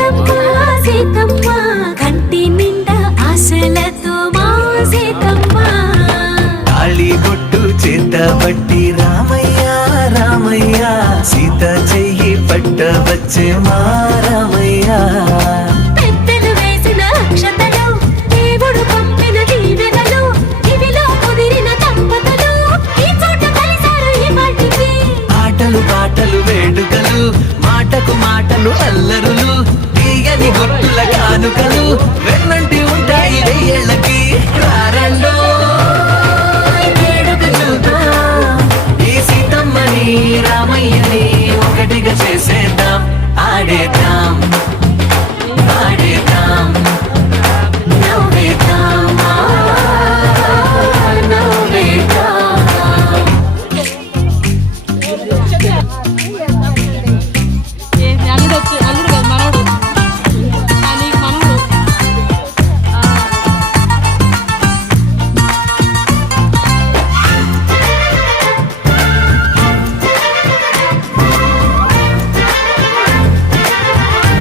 సీతమ్మ సీతమ్మ కంటి నిండా ఆశలతో మా సీతమ్మ తాళిబొట్టు చేతబట్టి రామయ్య రామయ్య సీత చెయ్యి పట్టవచ్చే మా రామయ్య పెద్దలు వేసిన అక్షతలు దేవుడు పంపిన దీవెనలు ఇవిలో కుదిరిన దంపతులు ఈ చోట కలిసారు ఈ పాటికి ఆటలు పాటలు వేడుకలు మాటకు మాటలు అల్లరులు